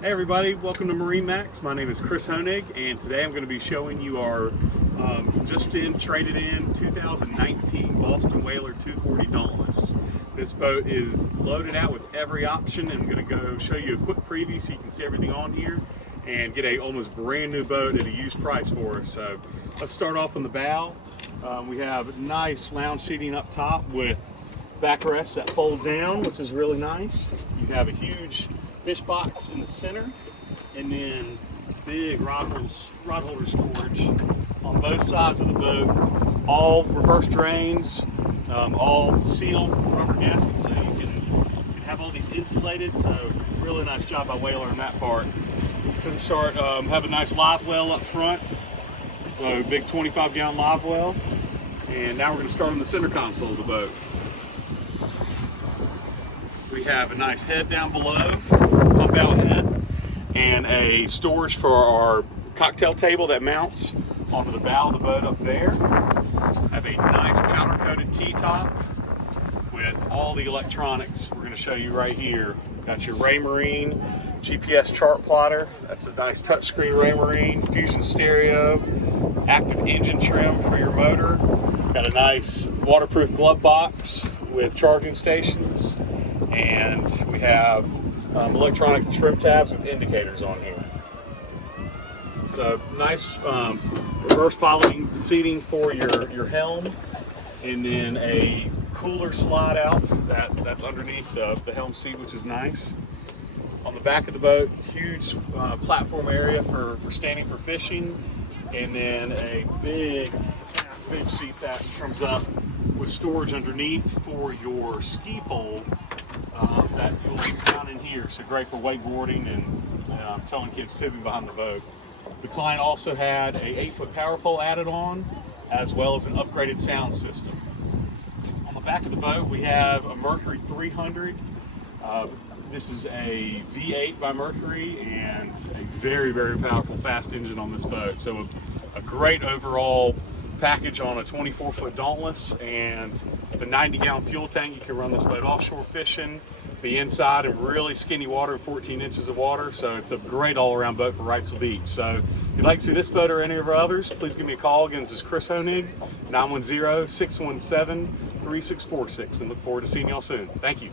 Hey everybody, welcome to MarineMax. My name is Chris Honig, and today I'm going to be showing you our traded in 2019 Boston Whaler 240 Dauntless. This boat is loaded out with every option, and I'm going to go show you a quick preview so you can see everything on here and get a almost brand new boat at a used price for us. So let's start off on the bow. We have nice lounge seating up top with backrests that fold down, which is really nice. You have a huge fish box in the center, and then big rod holder storage on both sides of the boat. All reverse drains, all sealed rubber gaskets, so you can have all these insulated. So really nice job by Whaler in that part. Going to start have a nice live well up front. So big 25-gallon live well, and now we're going to start on the center console of the boat. We have a nice head down below, pump out head, and a storage for our cocktail table that mounts onto the bow of the boat up there. Have a nice powder coated T-top with all the electronics we're going to show you right here. Got your Raymarine GPS chart plotter. That's a nice touchscreen Raymarine, Fusion stereo, active engine trim for your motor. Got a nice waterproof glove box with charging stations. And we have electronic trim tabs with indicators on here. So nice reverse piloting seating for your helm, and then a cooler slide out that's underneath the helm seat, which is nice. On the back of the boat, huge platform area for standing for fishing, and then a big seat that comes up with storage underneath for your ski pole. That you'll see down in here, so great for wakeboarding and towing kids tubing behind the boat. The client also had a 8-foot power pole added on, as well as an upgraded sound system. On the back of the boat, we have a Mercury 300. This is a V8 by Mercury and a very, very powerful fast engine on this boat. So a great overall package on a 24-foot Dauntless, and the 90-gallon fuel tank. You can run this boat offshore fishing, be inside in really skinny water, 14 inches of water. So it's a great all-around boat for Wrightsville Beach. So if you'd like to see this boat or any of our others, please give me a call. Again, this is Chris Honig, 910-617-3646, and look forward to seeing y'all soon. Thank you.